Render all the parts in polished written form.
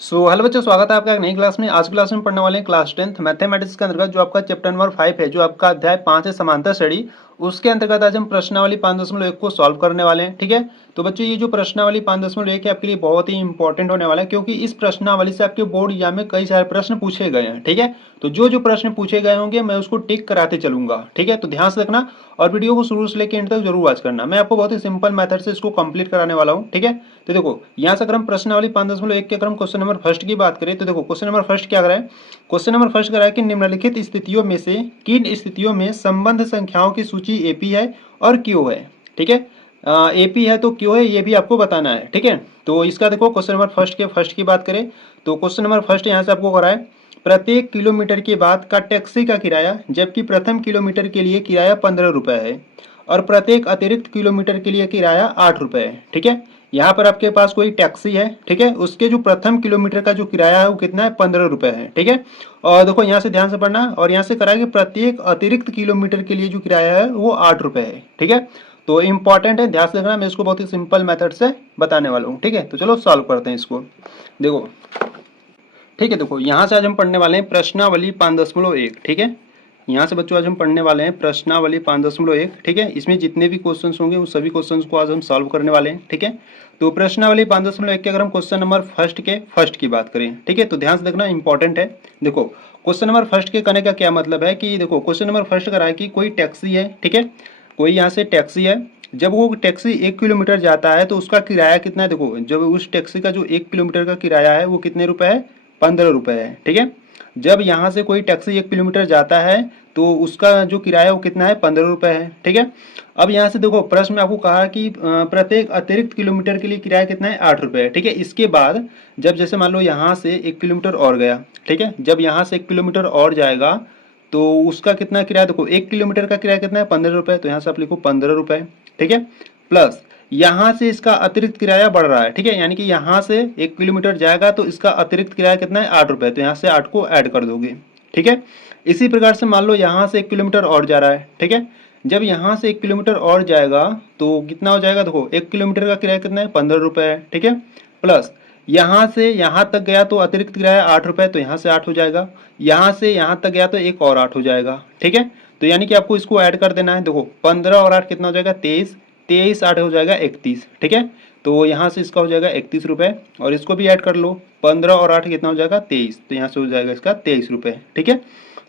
Hello बच्चों, स्वागत है आपका एक नई क्लास में। आज की क्लास में पढ़ने वाले हैं क्लास 10th मैथमेटिक्स के अंतर्गत जो आपका चैप्टर नंबर 5 है, जो आपका अध्याय 5 है समांतर श्रेणी। उसके अंतर्गत आज हम प्रश्नावली 5.1 को सॉल्व करने वाले हैं। ठीक है, तो बच्चों ये जो प्रश्नावली 5.1 है आपके लिए बहुत ही इंपॉर्टेंट होने वाला है, क्योंकि इस प्रश्नावली से आपके बोर्ड एग्जाम में कई सारे प्रश्न पूछे गए हैं। ठीक है, तो जो जो प्रश्न पूछे गए होंगे मैं उसको टिक कराते चलूंगा। ठीक है, तो ध्यान से रखना और वीडियो को शुरू से लेकर एंड तक जरूर वॉच करना। मैं आपको बहुत ही सिंपल मेथड से इसको कंप्लीट कराने वाला हूँ। ठीक है, तो देखो यहाँ से अगर हम प्रश्नावली 5.1 के अगर हम क्वेश्चन नंबर फर्स्ट की बात करें तो देखो क्वेश्चन नंबर फर्स्ट क्या कराए। क्वेश्चन नंबर फर्स्ट कराए कि निम्नलिखित स्थितियों में से किन स्थितियों में संबंध संख्याओं की सूची एपी है और क्यू है। ठीक है, एपी है तो क्यू है ये भी आपको बताना है। ठीक है, तो इसका देखो क्वेश्चन नंबर फर्स्ट की बात करें तो क्वेश्चन नंबर फर्स्ट यहाँ से आपको कराए प्रत्येक किलोमीटर के बाद का टैक्सी का किराया, जबकि प्रथम किलोमीटर के लिए किराया 15 रुपये है और प्रत्येक अतिरिक्त किलोमीटर के लिए किराया 8 रुपये है। ठीक है, यहाँ पर आपके पास कोई टैक्सी है। ठीक है, उसके जो प्रथम किलोमीटर का जो किराया है वो कितना है, 15 रुपये है। ठीक है, और देखो यहाँ से ध्यान से पढ़ना और यहाँ से कराएंगे प्रत्येक अतिरिक्त किलोमीटर के लिए जो किराया है वो 8 रुपये है। ठीक है, तो इंपॉर्टेंट है, ध्यान से रखना। मैं इसको बहुत ही सिंपल मेथड से बताने वाला हूँ। ठीक है, तो चलो सॉल्व करते हैं इसको। देखो ठीक है, देखो यहाँ से आज हम पढ़ने वाले हैं प्रश्नावली 5.1। ठीक है, यहाँ से बच्चों आज हम पढ़ने वाले हैं प्रश्नावली 5.1। ठीक है, इसमें जितने भी क्वेश्चंस होंगे उस सभी क्वेश्चंस को आज हम सॉल्व करने वाले हैं। ठीक है, तो प्रश्नावली 5.1 के अगर हम क्वेश्चन नंबर फर्स्ट की बात करें, ठीक है, तो ध्यान से देखना इंपॉर्टेंट है। देखो क्वेश्चन नंबर फर्स्ट के कहने का क्या मतलब है कि देखो क्वेश्चन नंबर फर्स्ट करा है कि कोई टैक्सी है। ठीक है, कोई यहाँ से टैक्सी है, जब वो टैक्सी 1 किलोमीटर जाता है तो उसका किराया कितना है। देखो जब उस टैक्सी का जो 1 किलोमीटर का किराया है वो कितने रुपए है, 15 रुपये है। ठीक है, जब यहाँ से कोई टैक्सी 1 किलोमीटर जाता है तो उसका जो किराया वो कितना है, 15 रुपये है। ठीक है, अब यहाँ से देखो प्रश्न में आपको कहा कि प्रत्येक अतिरिक्त किलोमीटर के लिए किराया कितना है, 8 रुपये है। ठीक है, इसके बाद जब जैसे मान लो यहाँ से 1 किलोमीटर और गया। ठीक है, जब यहाँ से 1 किलोमीटर और जाएगा तो उसका कितना किराया, देखो 1 किलोमीटर का किराया कितना है, 15 रुपये। तो यहाँ से आप लिखो 15 रुपये। ठीक है, प्लस यहाँ से इसका अतिरिक्त किराया बढ़ रहा है। ठीक है, यानी कि यहाँ से 1 किलोमीटर जाएगा तो इसका अतिरिक्त किराया कितना है, 8 रुपये। तो यहाँ से 8 को ऐड कर दोगे। ठीक है, इसी प्रकार से मान लो यहाँ से 1 किलोमीटर और जा रहा है। ठीक है, जब यहाँ से 1 किलोमीटर और जाएगा तो कितना हो जाएगा, देखो 1 किलोमीटर का किराया कितना है, 15 रुपये है। ठीक है, प्लस यहाँ से यहाँ तक गया तो अतिरिक्त किराया 8 रुपये, तो यहाँ से 8 हो जाएगा। यहाँ से यहाँ तक गया तो एक और 8 हो जाएगा। ठीक है, तो यानी कि आपको इसको ऐड कर देना है। देखो 15 और 8 कितना हो जाएगा, 23, 23 8 हो जाएगा 31। ठीक है, तो यहाँ से इसका हो जाएगा 31 रुपये और इसको भी ऐड कर लो। 15 और 8 कितना हो जाएगा, 23, तो यहाँ से हो जाएगा इसका 23 रुपये। ठीक है,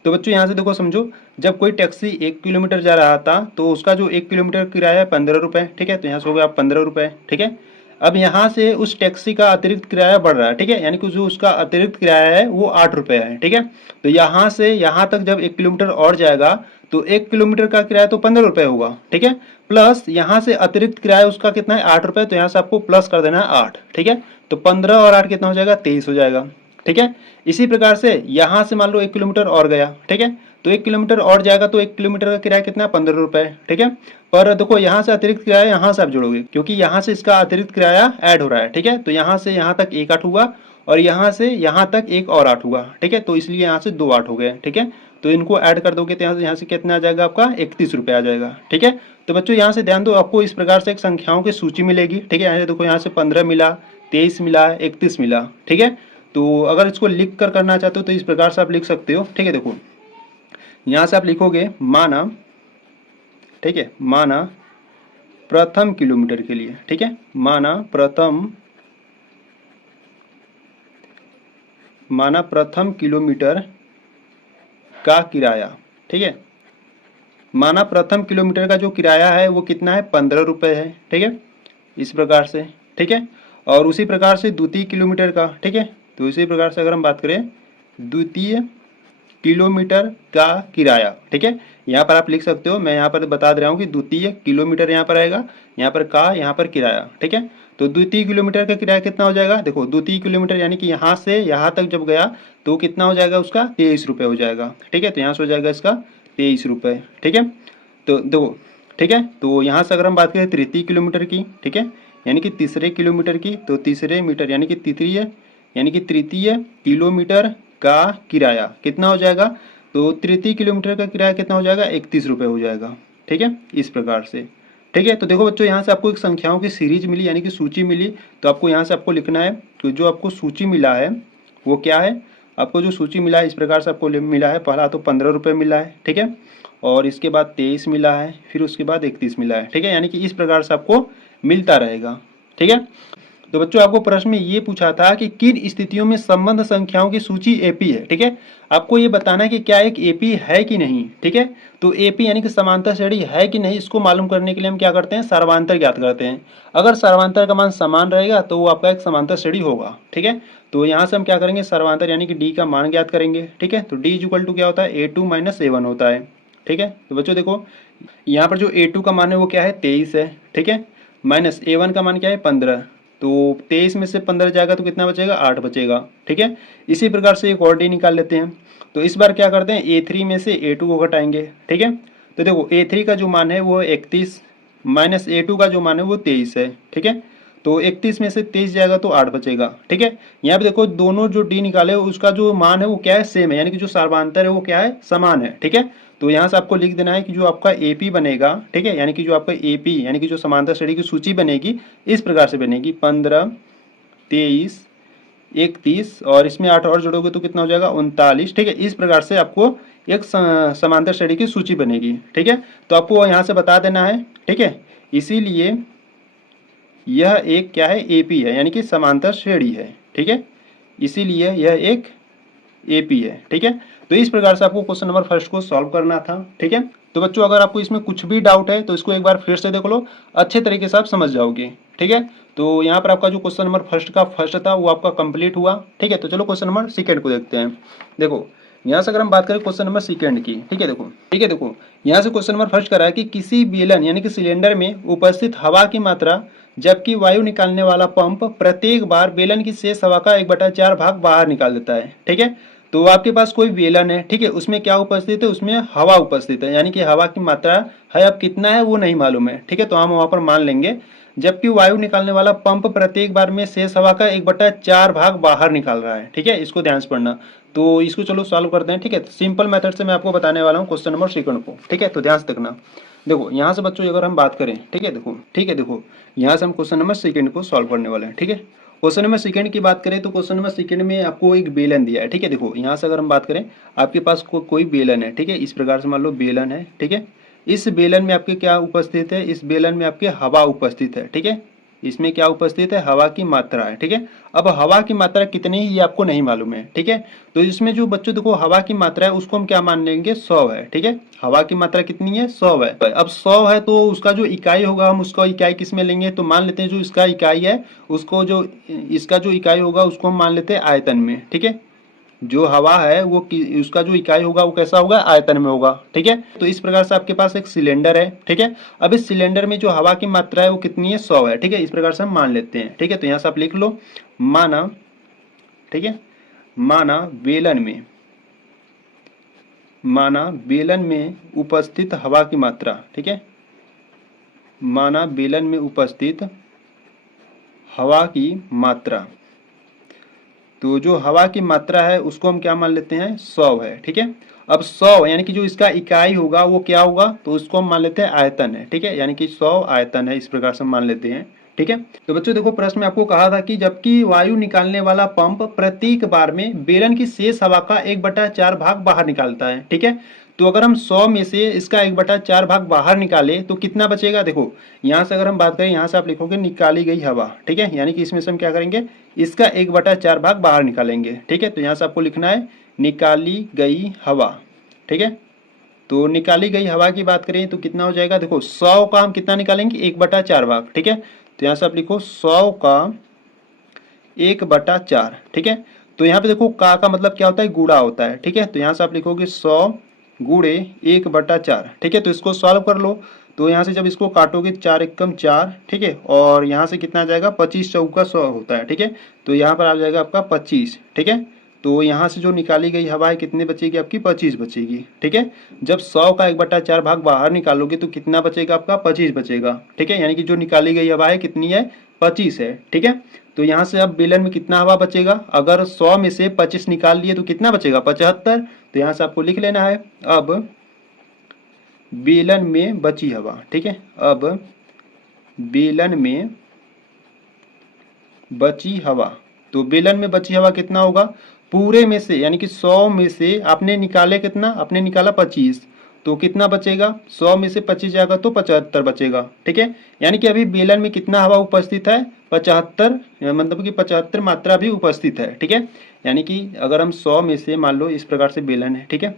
तो बच्चों यहाँ से देखो समझो, जब कोई टैक्सी 1 किलोमीटर जा रहा था तो उसका जो 1 किलोमीटर किराया है 15 रुपये। ठीक है, तो यहाँ से हो गया 15 रुपये। ठीक है, अब यहाँ से उस टैक्सी का अतिरिक्त किराया बढ़ रहा है। ठीक है, यानी कि जो उसका अतिरिक्त किराया है वो 8 रुपये है। ठीक है, तो यहाँ से यहाँ तक जब 1 किलोमीटर और जाएगा तो 1 किलोमीटर का किराया तो 15 रुपये होगा। ठीक है, प्लस यहाँ से अतिरिक्त किराया उसका कितना है, 8 रुपये। तो यहाँ से आपको प्लस कर देना है 8। ठीक है, तो 15 और 8 कितना हो जाएगा, 23 हो जाएगा। ठीक है, इसी प्रकार से यहाँ से मान लो 1 किलोमीटर और गया। ठीक है, तो 1 किलोमीटर और जाएगा तो 1 किलोमीटर का किराया कितना है, 15 रुपये। ठीक है, पर देखो यहाँ से अतिरिक्त किराया यहाँ से आप जोड़ोगे, क्योंकि यहाँ से इसका अतिरिक्त किराया ऐड हो रहा है। ठीक है, तो यहाँ से यहाँ तक एक 8 हुआ और यहाँ से यहाँ तक एक और 8 हुआ। ठीक है, तो इसलिए यहाँ से 2 8 हो गए। ठीक है, तो इनको ऐड कर दोगे तो यहाँ से कितना आ जाएगा, आपका 31 रुपये आ जाएगा। ठीक है, तो बच्चों यहाँ से ध्यान दो, आपको इस प्रकार से एक संख्याओं की सूची मिलेगी। ठीक है, यहाँ से देखो यहाँ से 15 मिला, 23 मिला, 31 मिला। ठीक है, तो अगर इसको लिख कर करना चाहते हो तो इस प्रकार से आप लिख सकते हो। ठीक है, देखो यहाँ से आप लिखोगे माना, ठीक है, माना प्रथम किलोमीटर के लिए। ठीक है, माना प्रथम किलोमीटर का किराया। ठीक है, माना प्रथम किलोमीटर का जो किराया है वो कितना है, 15 रुपये है। ठीक है, इस प्रकार से। ठीक है, और उसी प्रकार से द्वितीय किलोमीटर का। ठीक है, तो इसी प्रकार से अगर हम बात करें द्वितीय किलोमीटर का किराया। ठीक है, यहाँ पर आप लिख सकते हो, मैं यहाँ पर बता दे रहा हूँ कि द्वितीय किलोमीटर यहाँ पर आएगा, यहाँ पर का, यहाँ पर किराया। ठीक है, तो द्वितीय किलोमीटर का किराया कितना हो जाएगा, देखो द्वितीय किलोमीटर यानी कि यहाँ से यहाँ तक जब गया तो कितना हो जाएगा, उसका 23 रुपये हो जाएगा। ठीक है, तो यहाँ से हो जाएगा इसका 23 रुपये। ठीक है, तो देखो ठीक है, तो यहाँ से अगर हम बात करें तृतीय किलोमीटर की, ठीक है, यानी कि तीसरे किलोमीटर की, तो तीसरे मीटर यानी कि तृतीय किलोमीटर का किराया कितना हो जाएगा, तो तृतीय किलोमीटर का किराया कितना हो जाएगा, 31 रुपये हो जाएगा। ठीक है, इस प्रकार से। ठीक है। तो देखो बच्चों, यहाँ से आपको एक संख्याओं की सीरीज मिली यानी कि सूची मिली। तो आपको यहाँ से आपको लिखना है कि जो आपको सूची मिला है वो क्या है। आपको जो सूची मिला है इस प्रकार से आपको मिला है। पहला तो 15 रुपये मिला है, ठीक है, और इसके बाद 23 मिला है, फिर उसके बाद 31 मिला है, ठीक है। यानी कि इस प्रकार से आपको मिलता रहेगा, ठीक है। तो बच्चों, आपको प्रश्न में ये पूछा था कि किन स्थितियों में संबंध संख्याओं की सूची एपी है, ठीक है। आपको ये बताना है कि क्या एक एपी है कि नहीं, ठीक है। तो एपी यानी कि समांतर श्रेणी है कि नहीं, इसको मालूम करने के लिए हम क्या करते हैं, सर्वांतर ज्ञात करते हैं। अगर सर्वांतर का मान समान रहेगा तो वो आपका एक समांतर श्रेणी होगा, ठीक है। तो यहाँ से हम क्या करेंगे, सर्वांतर यानी कि डी का मान ज्ञात करेंगे, ठीक है। तो डी इक्वल टू क्या होता है, A2 - A1 होता है, ठीक है। तो बच्चों देखो, यहाँ पर जो A2 का मान है वो क्या है, 23 है, ठीक है, माइनस A1 का मान क्या है, 15। तो 23 में से 15 जाएगा तो कितना बचेगा, 8 बचेगा, ठीक है। इसी प्रकार से एक और डी निकाल लेते हैं। तो इस बार क्या करते हैं, A3 में से A2 को घटाएंगे, ठीक है। तो देखो A3 का जो मान है वो 31 माइनस A2 का जो मान है वो 23 है, ठीक है। तो 31 में से 23 जाएगा तो 8 बचेगा, ठीक है। यहाँ पे देखो दोनों जो डी निकाले उसका जो मान है वो क्या है, सेम है, यानी कि जो सर्वांतर है वो क्या है, समान है, ठीक है। तो यहाँ से आपको लिख देना है कि जो आपका एपी बनेगा, ठीक है, यानी कि जो आपका एपी यानी कि जो समांतर श्रेणी की सूची बनेगी इस प्रकार से बनेगी, 15, 23, 31 और इसमें 8 और जोड़ोगे तो कितना हो जाएगा, 39, ठीक है। इस प्रकार से आपको एक समांतर श्रेणी की सूची बनेगी, ठीक है। तो आपको यहाँ से बता देना है, ठीक है। इसीलिए यह एक क्या है, एपी है, यानी कि समांतर श्रेणी है, ठीक है। इसीलिए यह एक एपी है, ठीक है। तो इस प्रकार से आपको क्वेश्चन नंबर फर्स्ट को सॉल्व करना था, ठीक है। तो बच्चों, अगर आपको इसमें कुछ भी डाउट है तो इसको एक बार फिर से देख लो, अच्छे तरीके से आप समझ जाओगे, ठीक है। तो यहाँ पर आपका जो क्वेश्चन नंबर फर्स्ट का फर्स्ट था वो आपका कंप्लीट हुआ, ठीक है। तो चलो क्वेश्चन नंबर सेकंड को देखते हैं। देखो यहाँ से अगर हम बात करें क्वेश्चन नंबर सेकंड की, ठीक है, देखो यहाँ से क्वेश्चन नंबर फर्स्ट करा है कि किसी बेलन यानी कि सिलेंडर में उपस्थित हवा की मात्रा जबकि वायु निकालने वाला पंप प्रत्येक बार बेलन की शेष हवा का 1/4 भाग बाहर निकाल देता है, ठीक है। तो आपके पास कोई बेलन है, ठीक है, उसमें क्या उपस्थित है, उसमें हवा उपस्थित है, यानी कि हवा की मात्रा है, अब कितना है वो नहीं मालूम है, ठीक है। तो हम वहां पर मान लेंगे जबकि वायु निकालने वाला पंप प्रत्येक बार में शेष हवा का 1/4 भाग बाहर निकाल रहा है, ठीक है। इसको ध्यान से पढ़ना। तो इसको चलो सॉल्व करते हैं, ठीक है। सिंपल मेथड से मैं आपको बताने वाला हूँ क्वेश्चन नंबर सेकंड को, ठीक है। तो ध्यान से देखना। देखो यहाँ से बच्चों अगर हम बात करें, ठीक है, देखो यहाँ से हम क्वेश्चन नंबर सेकंड को सॉल्व करने वाले हैं, ठीक है। क्वेश्चन नंबर सेकंड की बात करें तो क्वेश्चन नंबर सेकंड में आपको एक बेलन दिया है, ठीक है। देखो यहाँ से अगर हम बात करें, आपके पास कोई बेलन है, ठीक है, इस प्रकार से मान लो बेलन है, ठीक है। इस बेलन में आपके क्या उपस्थित है, इस बेलन में आपके हवा उपस्थित है, ठीक है। इसमें क्या उपस्थित है, हवा की मात्रा है, ठीक है। अब हवा की मात्रा कितनी है ये आपको नहीं मालूम है, ठीक है। तो इसमें जो बच्चों देखो हवा की मात्रा है उसको हम क्या मान लेंगे, 100 है, ठीक है। हवा की मात्रा कितनी है, 100 है। अब 100 है तो उसका जो इकाई होगा हम उसका इकाई किस में लेंगे, तो मान लेते हैं जो इसका इकाई है उसको, जो इसका जो इकाई होगा उसको हम मान लेते हैं आयतन में, ठीक है। जो हवा है वो उसका जो इकाई होगा वो कैसा होगा, आयतन में होगा, ठीक है। तो इस प्रकार से आपके पास एक सिलेंडर है, ठीक है। अब इस सिलेंडर में जो हवा की मात्रा है वो कितनी है, 100 है, ठीक है। इस प्रकार से हम मान लेते हैं, ठीक है। तो यहाँ से आप लिख लो, माना, ठीक है, माना बेलन में उपस्थित हवा की मात्रा, ठीक है, माना बेलन में उपस्थित हवा की मात्रा। तो जो हवा की मात्रा है उसको हम क्या मान लेते हैं, 100 है, ठीक है। अब 100 यानी कि जो इसका इकाई होगा वो क्या होगा, तो उसको हम मान लेते हैं आयतन है, ठीक है, यानी कि 100 आयतन है, इस प्रकार से हम मान लेते हैं, ठीक है। तो बच्चों देखो प्रश्न में आपको कहा था कि जबकि वायु निकालने वाला पंप प्रत्येक बार में बेलन की शेष हवा का 1/4 भाग बाहर निकालता है, ठीक है। तो अगर हम 100 में से इसका 1/4 भाग बाहर निकाले तो कितना बचेगा, देखो यहाँ से अगर हम बात करें, यहाँ से आप लिखोगे निकाली गई हवा, ठीक है, यानी कि इसमें से हम क्या करेंगे, इसका 1/4 भाग बाहर निकालेंगे, ठीक है। तो यहाँ से आपको लिखना है निकाली गई हवा, ठीक है। तो निकाली गई हवा की बात करें तो कितना हो जाएगा, देखो 100 का हम कितना निकालेंगे, 1/4 भाग, ठीक है। तो यहाँ से आप लिखो 100 का 1/4, ठीक है। तो यहाँ पे देखो का मतलब क्या होता है, गुणा होता है, ठीक है। तो यहाँ से आप लिखोगे 100 गुणे 1/4, ठीक है। तो इसको सॉल्व कर लो। तो यहाँ से जब इसको काटोगे 4 एकम 4, ठीक है, और यहाँ से कितना आ जाएगा, 25 चौका 100 होता है, ठीक है। तो यहाँ पर आ जाएगा आपका 25, ठीक है। तो यहाँ से जो निकाली गई हवा है कितनी बचेगी आपकी, 25 बचेगी, ठीक है। जब 100 का 1/4 भाग बाहर निकालोगे तो कितना बचेगा आपका, 25 बचेगा, ठीक है। यानी कि जो निकाली गई हवा है कितनी है, 25 है, ठीक है। तो यहाँ से अब बेलन में कितना हवा बचेगा, अगर 100 में से 25 निकाल लिए तो कितना बचेगा, 75। तो यहाँ से आपको लिख लेना है अब बेलन में बची हवा, ठीक है। अब बेलन में बची हवा, तो बेलन में बची हवा कितना होगा, पूरे में से यानी कि 100 में से आपने निकाले कितना, आपने निकाला 25, तो कितना बचेगा, 100 में से 25 जाएगा तो 75 बचेगा। ठीक है, यानी कि अभी बेलन में कितना हवा उपस्थित है, 75, मतलब कि 75 मात्रा भी उपस्थित है। ठीक है, यानी कि अगर हम 100 में से मान लो इस प्रकार से बेलन है, ठीक है,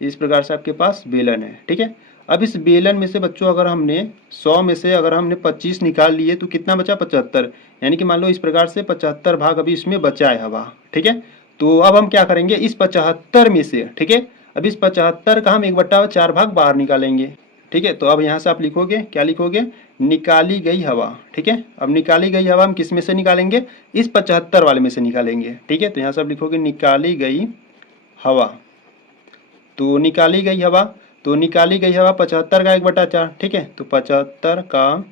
इस प्रकार से आपके पास बेलन है। ठीक है, अब इस बेलन में से बच्चों अगर हमने 100 में से अगर हमने 25 निकाल लिए तो कितना बचा, 75, यानी कि मान लो इस प्रकार से 75 भाग अभी इसमें बचा है हवा। ठीक है, तो अब हम क्या करेंगे, इस 75 में से, ठीक है, अब इस 75 का हम 1/4 भाग बाहर निकालेंगे। ठीक है, तो अब यहाँ से आप लिखोगे, क्या लिखोगे, निकाली गई हवा। ठीक है, अब निकाली गई हवा हम किस में से निकालेंगे, इस 75 वाले में से निकालेंगे। ठीक है, तो यहाँ से आप लिखोगे निकाली गई हवा, तो निकाली गई हवा, तो निकाली गई हवा 75 का 1/4। ठीक है, तो 75 का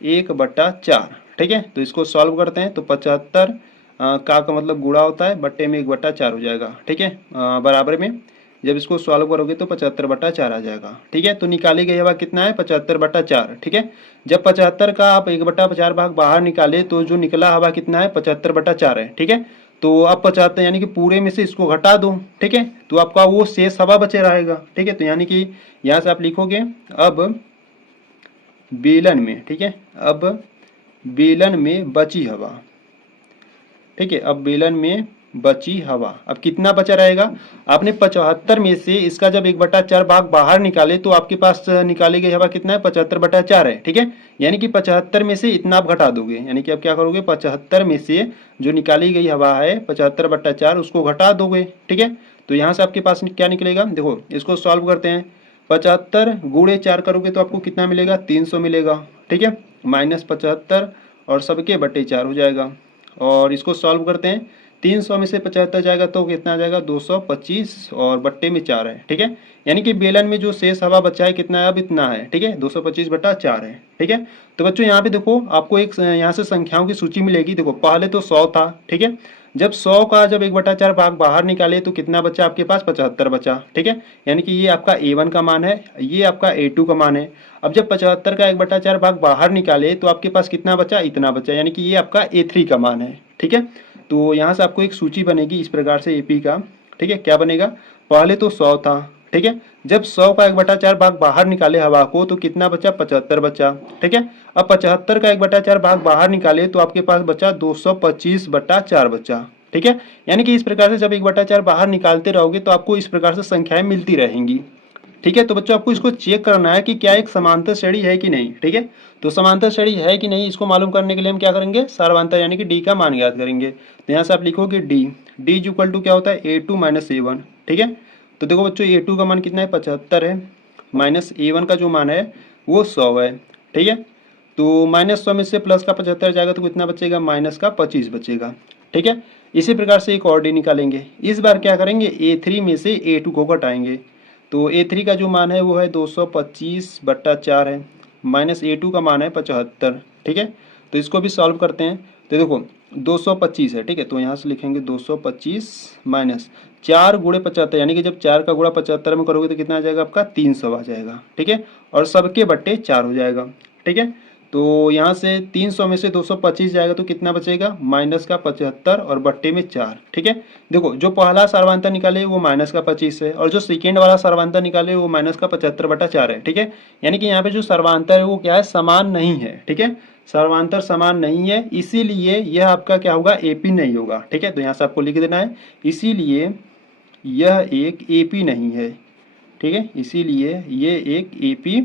1/4। ठीक है, तो इसको सॉल्व करते हैं, तो 75 का मतलब गुणा होता है, बट्टे में 1/4 हो जाएगा। ठीक है, बराबर में जब इसको सॉल्व करोगे तो 75/4 आ जाएगा। ठीक है, तो निकाली गई हवा कितना है, 75/4। ठीक है, जब 75 का आप 1/4 भाग बाहर निकाले तो जो निकला हवा कितना है, 75/4 है। ठीक है, तो अब 75 यानी कि पूरे में से इसको घटा दो। ठीक है, तो आपका वो शेष हवा बचे रहेगा। ठीक है, तो यानी कि यहाँ से आप लिखोगे अब बेलन में, ठीक है, अब बेलन में बची हवा। ठीक है, अब बेलन में बची हवा, अब कितना बचा रहेगा, आपने 75 में से इसका जब 1/4 भाग बाहर निकाले तो आपके पास निकाली गई हवा कितना है, 75/4 है। ठीक है, यानी कि 75 में से इतना आप घटा दोगे, यानी कि आप क्या करोगे, 75 में से जो निकाली गई हवा है 75/4 उसको घटा दोगे। ठीक है, तो यहाँ से आपके पास क्या निकलेगा, देखो इसको सॉल्व करते हैं, 75 गुणे 4 करोगे तो आपको कितना मिलेगा, 300 मिलेगा। ठीक है, -75 और सबके बटे 4 हो जाएगा, और इसको सॉल्व करते हैं, 300 में से 75 जाएगा तो कितना आ जाएगा, 225 और बट्टे में 4 है। ठीक है, यानी कि बेलन में जो शेष हवा बचा है कितना है, अब इतना है। ठीक है, 225/4 है। ठीक है, तो बच्चों यहाँ पे देखो आपको एक यहाँ से संख्याओं की सूची मिलेगी। देखो पहले तो 100 था। ठीक है, जब 100 का जब 1/4 भाग बाहर निकाले तो कितना बचा आपके पास, 75 बचा। ठीक है, यानी कि ये आपका A1 का मान है, ये आपका A2 का मान है। अब जब 75 का 1/4 भाग बाहर निकाले तो आपके पास कितना बचा, इतना बचा, यानी कि ये आपका A3 का मान है। ठीक है, तो यहाँ से आपको एक सूची बनेगी इस प्रकार से AP का। ठीक है, क्या बनेगा, पहले तो 100 था। ठीक है, जब 100 का 1/4 भाग बाहर निकाले हवा को तो कितना बचा, 75 बचा। ठीक है, अब 75 का 1/4 भाग बाहर निकाले तो आपके पास बचा 225/4 बचा। ठीक है, यानी कि इस प्रकार से जब 1/4 बाहर निकालते रहोगे तो आपको इस प्रकार से संख्याएं मिलती रहेंगी। ठीक है, तो बच्चों आपको इसको चेक करना है कि क्या एक समांतर श्रेणी है कि नहीं। ठीक है, तो समांतर श्रेणी है कि नहीं इसको मालूम करने के लिए हम क्या करेंगे, सारवांतर यानी कि डी का मान ज्ञात करेंगे। तो यहाँ से आप लिखोगे डी इज इक्वल टू क्या होता है, A2 - A1। ठीक है, तो देखो बच्चों A2 का मान कितना है, 75 है, माइनस A1 का जो मान है वो 100 है। ठीक है, तो -100 में से प्लस का 75 जाएगा तो कितना बचेगा, माइनस का 25 बचेगा। ठीक है, इसी प्रकार से एक और डी निकालेंगे। इस बार क्या करेंगे, A3 में से A2 को घटाएंगे, तो A3 का जो मान है वो है 225/4 है, माइनस A2 का मान है 75। ठीक है, तो इसको भी सॉल्व करते हैं, तो देखो 225 है। ठीक है, तो यहाँ से लिखेंगे 225 माइनस 4 गुणे 75, यानी कि जब 4 का गुणा 75 में करोगे तो कितना आ जाएगा आपका, 300 आ जाएगा। ठीक है, और सबके बट्टे 4 हो जाएगा। ठीक है, तो यहाँ से 300 में से 225 जाएगा तो कितना बचेगा, माइनस का 75 और बट्टे में 4। ठीक है, देखो जो पहला सारवांतर निकाले वो माइनस का 25 है, और जो सेकेंड वाला सारवांतर निकाले वो माइनस का 75/4 है। ठीक है, यानी कि यहाँ पे जो सारवांतर है वो क्या है, समान नहीं है। ठीक है, सारवांतर समान नहीं है, इसीलिए यह आपका क्या होगा, AP नहीं होगा। ठीक है, तो यहाँ से आपको लिख देना है, इसीलिए यह एक AP नहीं है। ठीक है, इसीलिए ये एक AP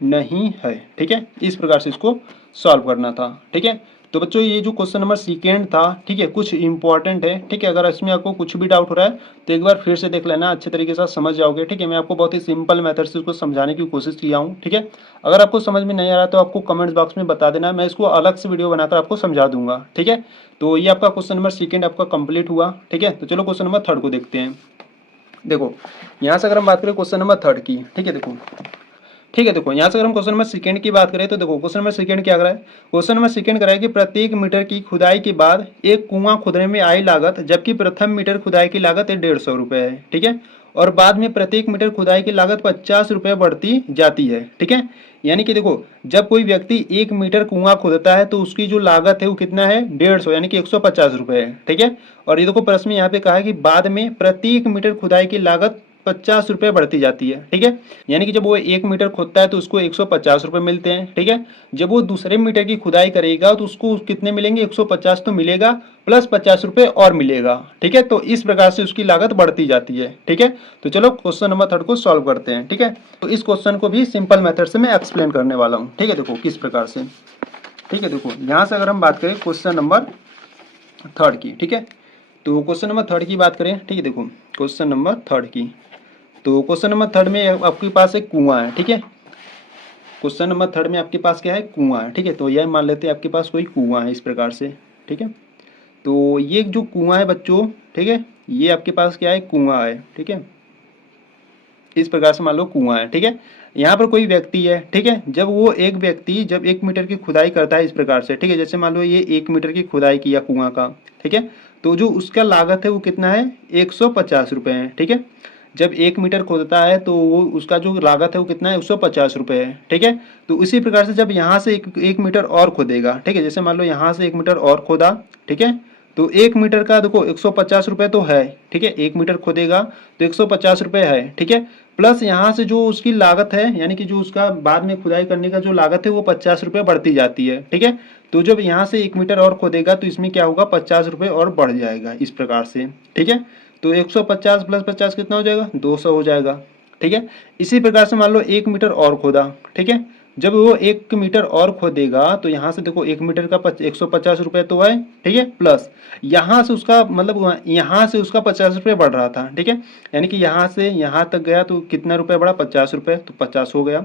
नहीं है। ठीक है, इस प्रकार से इसको सॉल्व करना था। ठीक है, तो बच्चों ये जो क्वेश्चन नंबर सेकेंड था, ठीक है, कुछ इंपॉर्टेंट है। ठीक है, अगर इसमें आपको कुछ भी डाउट हो रहा है तो एक बार फिर से देख लेना, अच्छे तरीके से समझ जाओगे। ठीक है, मैं आपको बहुत ही सिंपल मेथड से इसको समझाने की कोशिश किया हूँ। ठीक है, अगर आपको समझ में नहीं आ रहा तो आपको कमेंट्स बॉक्स में बता देना, मैं इसको अलग से वीडियो बनाकर आपको समझा दूंगा। ठीक है, तो ये आपका क्वेश्चन नंबर सेकेंड आपका कंप्लीट हुआ। ठीक है, तो चलो क्वेश्चन नंबर थर्ड को देखते हैं। देखो यहाँ से अगर हम बात करें क्वेश्चन नंबर थर्ड की, ठीक है, देखो यहाँ से अगर हम क्वेश्चन नंबर सेकंड की बात करें तो देखो क्वेश्चन नंबर सेकंड क्या कर रहा है, क्वेश्चन नंबर सेकंड कर रहा है कि प्रत्येक मीटर की खुदाई के बाद एक कुआं खोदने में आई लागत, जबकि प्रथम मीटर खुदाई की लागत 150 रुपये है। ठीक है, और बाद में प्रत्येक मीटर खुदाई की लागत 50 रुपये बढ़ती जाती है। ठीक है, यानी कि देखो जब कोई व्यक्ति 1 मीटर कुआं खोदता है तो उसकी जो लागत है वो कितना है 150 यानी कि 150 रुपये है। ठीक है, और ये देखो प्रश्न में यहाँ पे कहा है कि बाद में प्रत्येक मीटर खुदाई की लागत 50 रुपये बढ़ती जाती है। ठीक है, यानी कि जब वो 1 मीटर खोदता है तो उसको 150 रुपये मिलते हैं। ठीक है, जब वो दूसरे मीटर की खुदाई करेगा तो उसको कितने मिलेंगे 150 तो मिलेगा प्लस 50 रुपये और मिलेगा। ठीक है, तो इस प्रकार से उसकी लागत बढ़ती जाती है। ठीक है, तो चलो क्वेश्चन नंबर 3 को सॉल्व करते हैं। ठीक है, तो इस क्वेश्चन को भी सिंपल मेथड से मैं एक्सप्लेन करने वाला हूँ। ठीक है, देखो किस प्रकार से। ठीक है, देखो यहाँ से अगर हम बात करें क्वेश्चन नंबर 3 की। ठीक है, तो क्वेश्चन नंबर 3 की बात करें। ठीक है, देखो क्वेश्चन नंबर 3 की, तो क्वेश्चन नंबर 3 में आपके पास एक कुआं है। ठीक है, क्वेश्चन नंबर 3 में आपके पास क्या है कुआं है। ठीक है, तो यह मान लेते हैं आपके पास कोई कुआं है इस प्रकार से। ठीक है, तो ये जो कुआं है बच्चों, ठीक है, ये आपके पास क्या है कुआं है। ठीक है, इस प्रकार से मान लो कुआं है। ठीक है, यहाँ पर कोई व्यक्ति है। ठीक है, जब वो एक व्यक्ति जब 1 मीटर की खुदाई करता है इस प्रकार से। ठीक है, जैसे मान लो ये 1 मीटर की खुदाई किया कुआं का। ठीक है, तो जो उसका लागत है वो कितना है 150 रुपये है। ठीक है, जब 1 मीटर खोदता है तो वो उसका जो लागत है वो कितना है 150 रुपये है। ठीक है, तो उसी प्रकार से जब यहाँ से एक मीटर और खोदेगा। ठीक है, जैसे मान लो यहाँ से 1 मीटर और खोदा। ठीक है, तो 1 मीटर का देखो 150 रुपये तो है। ठीक है, 1 मीटर खोदेगा तो 150 रुपये है। ठीक है, प्लस यहाँ से जो उसकी लागत है यानी कि जो उसका बाद में खुदाई करने का जो लागत है वो 50 रुपये बढ़ती जाती है। ठीक है, तो जब यहाँ से 1 मीटर और खोदेगा तो इसमें क्या होगा 50 रुपये और बढ़ जाएगा इस प्रकार से। ठीक है, तो 150 प्लस 50 कितना हो जाएगा 200 हो जाएगा। ठीक है, इसी प्रकार से मान लो 1 मीटर और खोदा। ठीक है, जब वो 1 मीटर और खोदेगा तो यहाँ से देखो 1 मीटर का 150 रुपये तो है। ठीक है, प्लस यहाँ से उसका मतलब यहाँ से उसका 50 रुपये बढ़ रहा था। ठीक है, यानी कि यहाँ से यहाँ तक गया तो कितना रुपये बढ़ा 50 रुपये, तो 50 हो गया।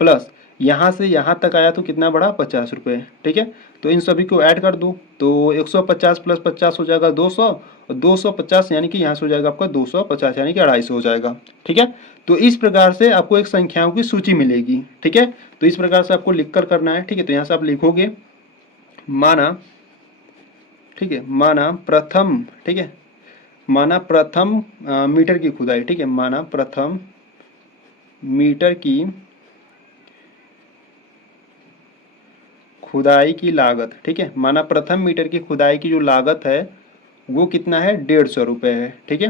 प्लस यहाँ से यहाँ तक आया तो कितना बढ़ा 50 रुपये। ठीक है, तो इन सभी को ऐड कर दो तो 150 प्लस 50 हो जाएगा 200 और 250 यानी कि यहाँ से हो जाएगा आपका 250 यानी कि 250 हो जाएगा। ठीक है, तो इस प्रकार से आपको एक संख्याओं की सूची मिलेगी। ठीक है, तो इस प्रकार से आपको लिख कर करना है। ठीक है, तो यहाँ से आप लिखोगे माना, ठीक है, माना प्रथम, ठीक है, माना प्रथम मीटर की खुदाई। ठीक है, माना प्रथम मीटर की खुदाई की लागत। ठीक है, माना प्रथम मीटर की खुदाई की जो लागत है वो कितना है 150 रुपये है। ठीक है,